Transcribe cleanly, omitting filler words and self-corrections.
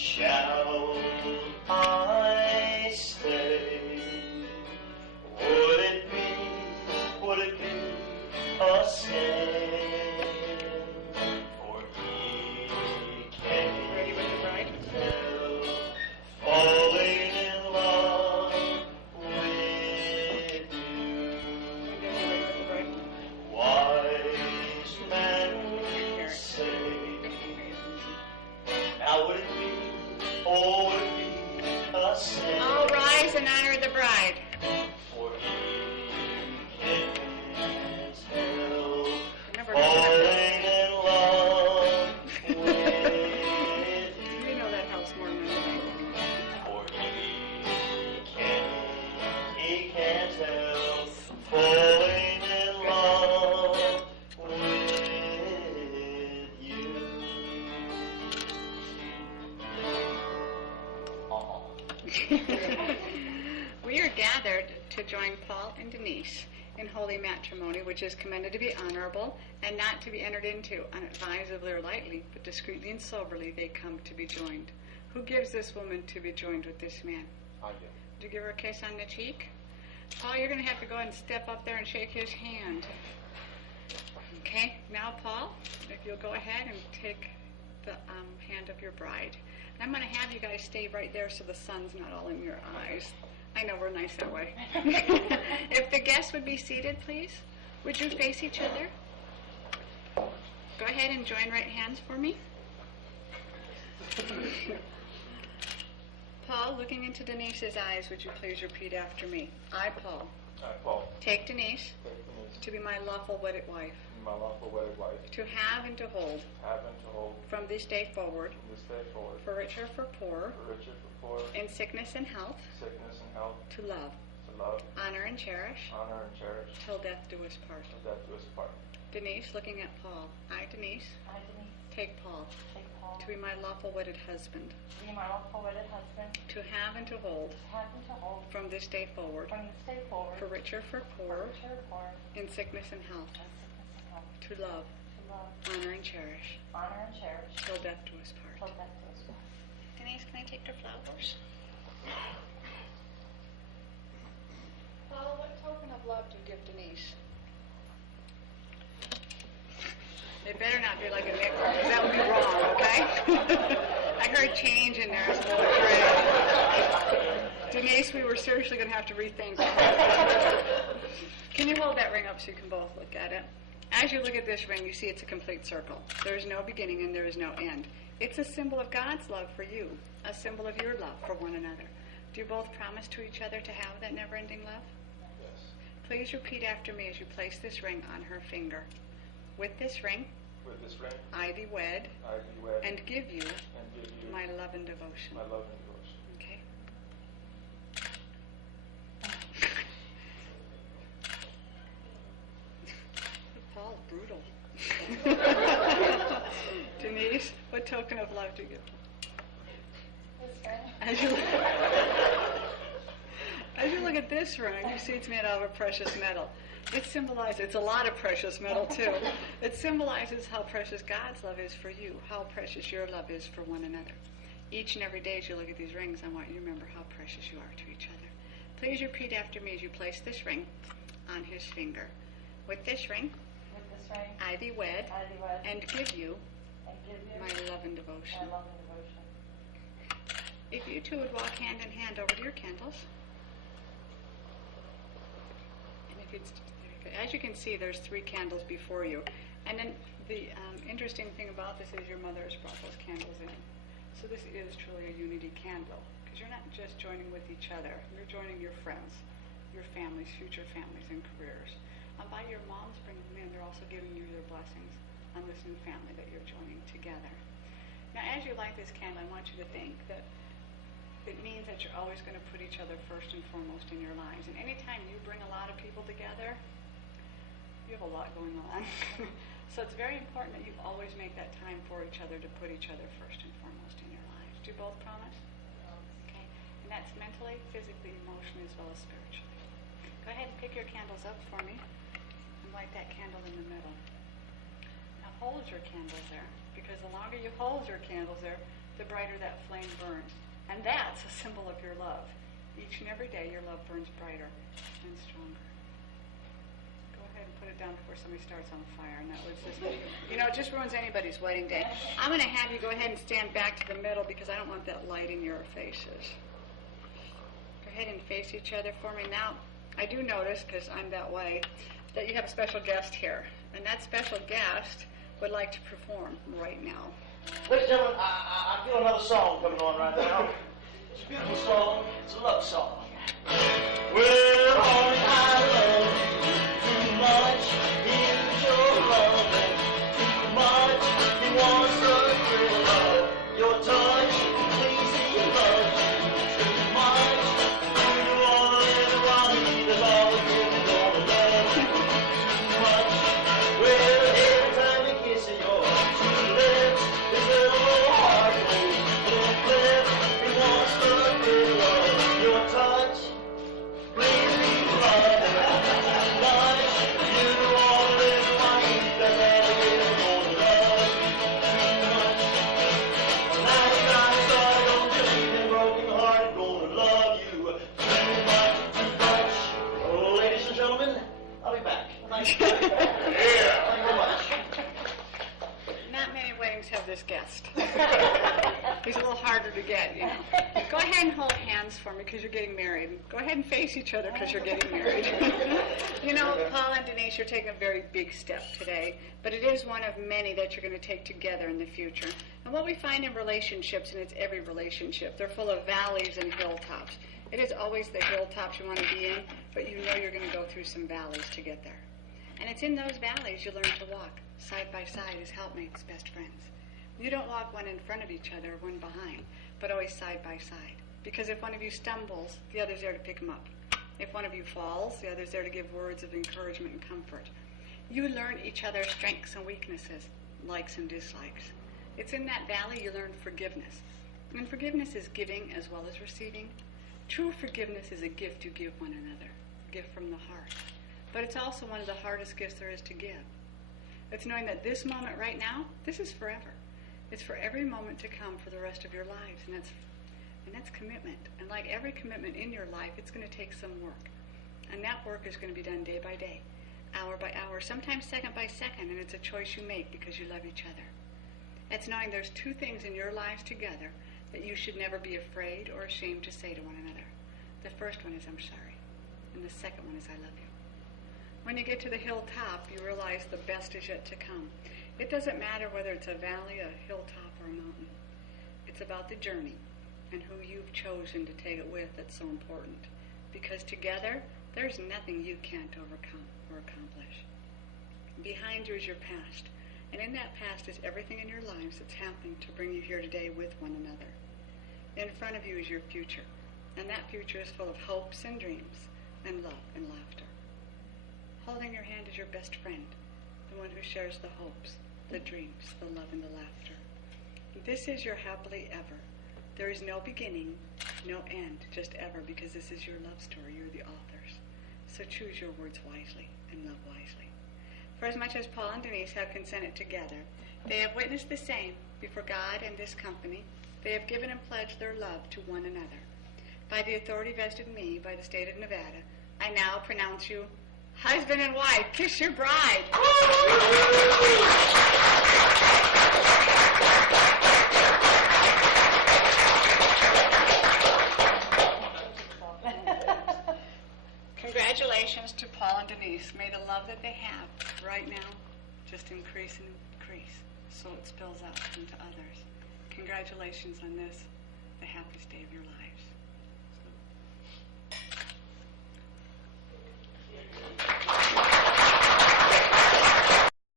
Shall I stay? Would it be a sin? For he can't tell, falling in love with you. Wise men say, now would it be, oh, would it be a sin? All rise and honor the bride. For he can't tell, Remember, falling in love with you. you know that helps more than anything. For he can't tell, falling in love with you. We are gathered to join Paul and Denise in holy matrimony, which is commended to be honorable and not to be entered into unadvisedly or lightly, but discreetly and soberly they come to be joined. Who gives this woman to be joined with this man? I do. Did you give her a kiss on the cheek? Paul, you're going to have to go ahead and step up there and shake his hand. Okay, now Paul, if you'll go ahead and take the hand of your bride. And I'm going to have you guys stay right there so the sun's not all in your eyes. I know we're nice that way. If the guests would be seated, please. Would you face each other? Go ahead and join right hands for me. Paul, looking into Denise's eyes, would you please repeat after me? I, Paul, I, Paul, take Denise take Denise, to be my lawful wedded wife, my lawful wedded wife, to have and to hold have and to hold from this day forward, from this day forward, for richer, for poorer, for richer, for poor, in sickness and health, sickness and health, to love, to love, honor and cherish, honor and cherish, till death do us part. till death do us part. Denise, looking at Paul. I, Denise, I, Denise, take Paul take Paul to be my lawful wedded husband, to be my lawful wedded husband, to have and to hold to have and to hold from this day forward, from this day forward, for richer, for poorer, richer, poor, in sickness and health, in sickness and health, to love, to love, honor and cherish, honor and cherish, till death do us till part. death do us part. Denise, can I take your flowers? Paul, what token of love do you give Denise? It better not be like a nickel, because that would be wrong, okay? I heard change in there. It's a little gray. Denise, we were seriously going to have to rethink. Can you hold that ring up so you can both look at it? As you look at this ring, you see it's a complete circle. There is no beginning and there is no end. It's a symbol of God's love for you, a symbol of your love for one another. Do you both promise to each other to have that never-ending love? Yes. Please repeat after me as you place this ring on her finger. With this ring, With this ring, I thee wed, I do wed and give you and give you my love and devotion. my love and devotion. Okay? Paul's brutal. Denise, what token of love do you give? This ring, As you look at this ring, you see it's made out of a precious metal. It symbolizes, it's a lot of precious metal too. It symbolizes how precious God's love is for you, how precious your love is for one another. Each and every day as you look at these rings, I want you to remember how precious you are to each other. Please repeat after me as you place this ring on his finger. With this ring, with this ring, I thee wed, I do wed and give you and give you my love and my devotion. love and devotion. If you two would walk hand in hand over to your candles. And if it's, as you can see, there's 3 candles before you. And then the interesting thing about this is your mother has brought those candles in. So this is truly a unity candle, because you're not just joining with each other, you're joining your friends, your families, future families, and careers. By your moms bringing them in, they're also giving you their blessings on this new family that you're joining together. Now, as you light this candle, I want you to think that it means that you're always going to put each other first and foremost in your lives. And anytime you bring a lot of people together, you have a lot going on. So it's very important that you always make that time for each other to put each other first and foremost in your lives. Do you both promise? Okay. And that's mentally, physically, emotionally, as well as spiritually. Go ahead and pick your candles up for me and light that candle in the middle. Now hold your candles there, because the longer you hold your candles there, the brighter that flame burns. And that's a symbol of your love. Each and every day, your love burns brighter and stronger. Go ahead and put it down before somebody starts on fire. And that was just, it just ruins anybody's wedding day. I'm going to have you go ahead and stand back to the middle because I don't want that light in your faces. Go ahead and face each other for me. Now, I do notice, because I'm that way, that you have a special guest here. And that special guest would like to perform right now. Ladies and gentlemen, I feel another song coming on right now. It's a beautiful song. It's a love song. Well, I love you too much. Here's your loving too much. He wants the thrill of your touch. Please, he loves you too much. You wanna live around me, the love you gonna love you too much. Well, every time you kiss your sweet lips, his little heart goes little flip. He wants the thrill of your touch. Please be loving much. You wanna live around me, the love you gonna love you too much. Now you got to start, don't you leave him broken hearted, gonna love you too much, too much. Oh, ladies and gentlemen, I'll be back. Thank you. Yeah. Thank you very much. Not many weddings have this guest. He's a little harder to get, Go ahead and hold hands for me because you're getting married. Go ahead and face each other because you're getting married. Paul and Denise, you're taking a very big step today, but it is one of many that you're going to take together in the future. And what we find in relationships, and it's every relationship, they're full of valleys and hilltops. It is always the hilltops you want to be in, but you know you're going to go through some valleys to get there. And it's in those valleys you learn to walk side by side as helpmates, best friends. You don't walk one in front of each other, one behind, but always side by side. Because if one of you stumbles, the other's there to pick him up. If one of you falls, the other's there to give words of encouragement and comfort. You learn each other's strengths and weaknesses, likes and dislikes. It's in that valley you learn forgiveness. And forgiveness is giving as well as receiving. True forgiveness is a gift you give one another, a gift from the heart. But it's also one of the hardest gifts there is to give. It's knowing that this moment right now, this is forever. It's for every moment to come for the rest of your lives, and that's commitment. And like every commitment in your life, it's going to take some work. And that work is going to be done day by day, hour by hour, sometimes second by second, and it's a choice you make because you love each other. It's knowing there's two things in your lives together that you should never be afraid or ashamed to say to one another. The first one is, I'm sorry. And the second one is, I love you. When you get to the hilltop, you realize the best is yet to come. It doesn't matter whether it's a valley, a hilltop, or a mountain. It's about the journey and who you've chosen to take it with that's so important. Because together, there's nothing you can't overcome or accomplish. Behind you is your past. And in that past is everything in your lives that's happening to bring you here today with one another. In front of you is your future. And that future is full of hopes and dreams and love and laughter. Holding your hand is your best friend, the one who shares the hopes, the dreams, the love, and the laughter. This is your happily ever. There is no beginning, no end, just ever, because this is your love story. You're the authors. So choose your words wisely and love wisely. For as much as Paul and Denise have consented together, they have witnessed the same before God and this company. They have given and pledged their love to one another. By the authority vested in me by the state of Nevada, I now pronounce you husband and wife. Kiss your bride. Congratulations to Paul and Denise. May the love that they have right now just increase and increase so it spills out into others. Congratulations on this, the happiest day of your lives.